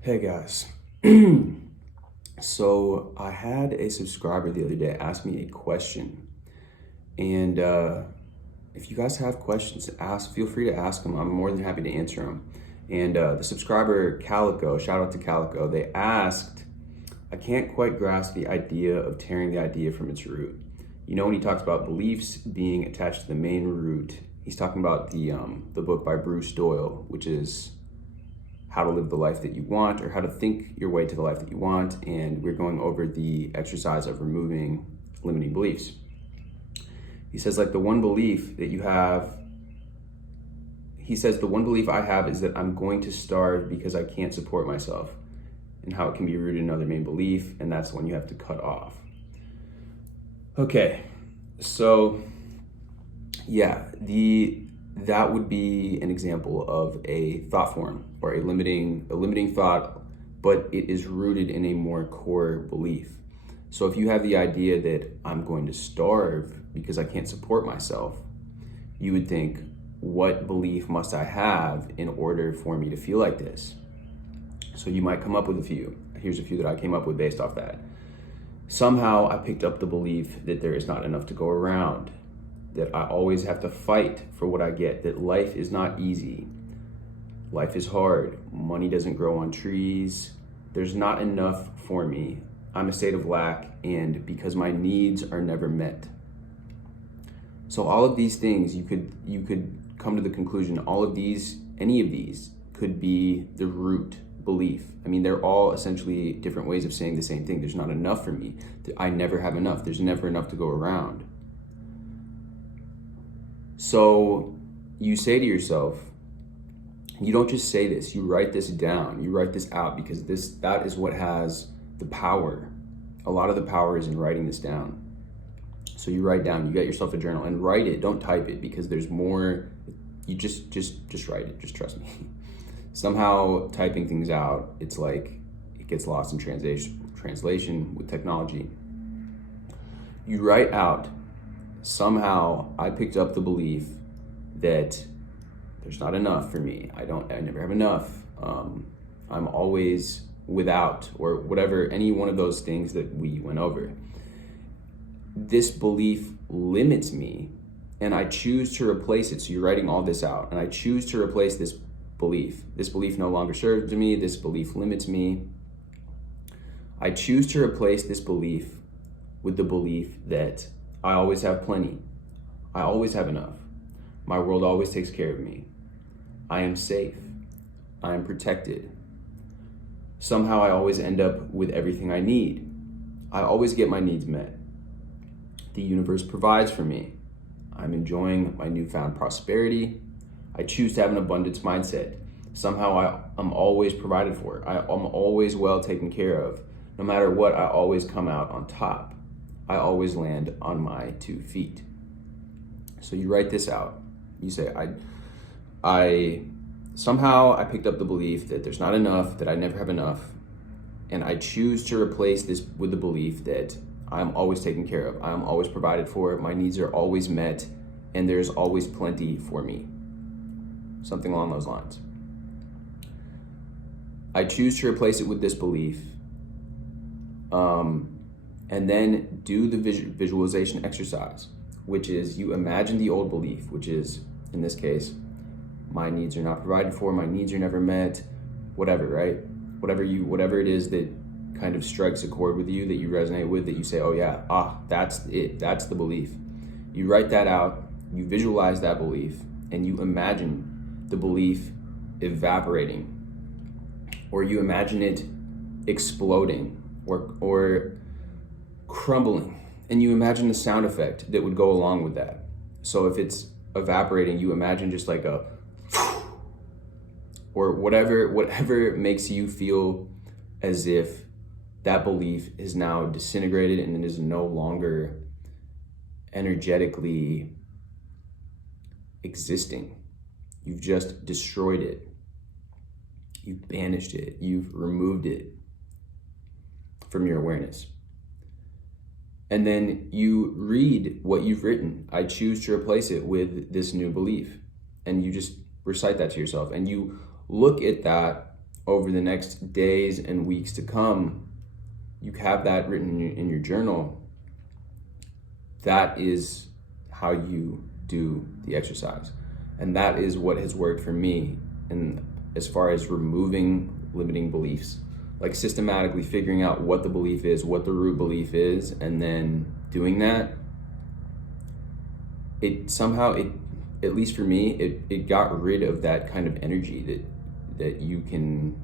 Hey guys. So I had a subscriber the other day ask me a question. And if you guys have questions, feel free to ask them. I'm more than happy to answer them. And the subscriber Calico, shout out to Calico, they asked, I can't quite grasp the idea of tearing the idea from its root. You know, when he talks about beliefs being attached to the main root, he's talking about the book by Bruce Doyle, which is How to Live the Life That You Want, or How to Think Your Way to the Life That You Want. And we're going over the exercise of removing limiting beliefs. He says, like, the one belief that you have, he says, the one belief I have is that I'm going to starve because I can't support myself, and how it can be rooted in another main belief, and that's the one you have to cut off. Okay, so yeah, that would be an example of a thought form or a limiting thought, but it is rooted in a more core belief. So if you have the idea that I'm going to starve because I can't support myself, you would think, what belief must I have in order for me to feel like this? So you might come up with a few. Here's a few that I came up with based off that. Somehow I picked up the belief that there is not enough to go around, that I always have to fight for what I get, that life is not easy. Life is hard. Money doesn't grow on trees. There's not enough for me. I'm a state of lack, and because my needs are never met. So all of these things, you could come to the conclusion, any of these could be the root belief. I mean, they're all essentially different ways of saying the same thing. There's not enough for me. I never have enough. There's never enough to go around. So you say to yourself, you don't just say this, you write this down, you write this out, because that is what has the power. A lot of the power is in writing this down. So you write down, you get yourself a journal and write it, don't type it, because there's more. You just write it, just trust me. Somehow typing things out, it's like it gets lost in translation with technology. You write out, somehow I picked up the belief that there's not enough for me. I never have enough. I'm always without, or whatever, any one of those things that we went over. This belief limits me, and I choose to replace it. So you're writing all this out, and I choose to replace this belief. This belief no longer serves me. This belief limits me. I choose to replace this belief with the belief that I always have plenty. I always have enough. My world always takes care of me. I am safe. I am protected. Somehow I always end up with everything I need. I always get my needs met. The universe provides for me. I'm enjoying my newfound prosperity. I choose to have an abundance mindset. Somehow I'm always provided for. I'm always well taken care of. No matter what, I always come out on top. I always land on my 2 feet. So you write this out. You say, I somehow I picked up the belief that there's not enough, that I never have enough, and I choose to replace this with the belief that I'm always taken care of. I'm always provided for. My needs are always met, and there's always plenty for me. Something along those lines. I choose to replace it with this belief, and then do the visualization exercise, which is you imagine the old belief, which is, in this case, my needs are not provided for, my needs are never met, whatever, right? Whatever it is that kind of strikes a chord with you, that you resonate with, that you say, oh yeah, that's it, that's the belief. You write that out, you visualize that belief, and you imagine the belief evaporating, or you imagine it exploding or crumbling, and you imagine the sound effect that would go along with that. So if it's evaporating, you imagine just like a or whatever makes you feel as if that belief is now disintegrated and it is no longer energetically existing. You've just destroyed it. You've banished it. You've removed it from your awareness. And then you read what you've written. I choose to replace it with this new belief. And you just recite that to yourself. And you look at that over the next days and weeks to come, you have that written in your journal. That is how you do the exercise. And that is what has worked for me. And as far as removing limiting beliefs, like systematically figuring out what the belief is, what the root belief is, and then doing that, it somehow, at least for me, it got rid of that kind of energy that you can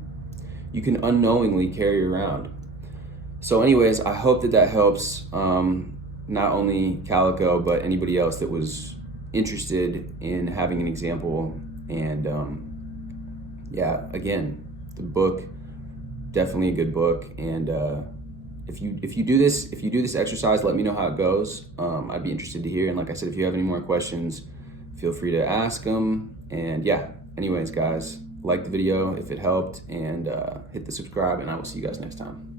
unknowingly carry around. So anyways, I hope that helps not only Calico, but anybody else that was interested in having an example. And yeah, again, the book, definitely a good book. And if you do this exercise, let me know how it goes. I'd be interested to hear. And like I said, if you have any more questions, feel free to ask them. And yeah, anyways, guys, like the video if it helped, and hit the subscribe, and I will see you guys next time.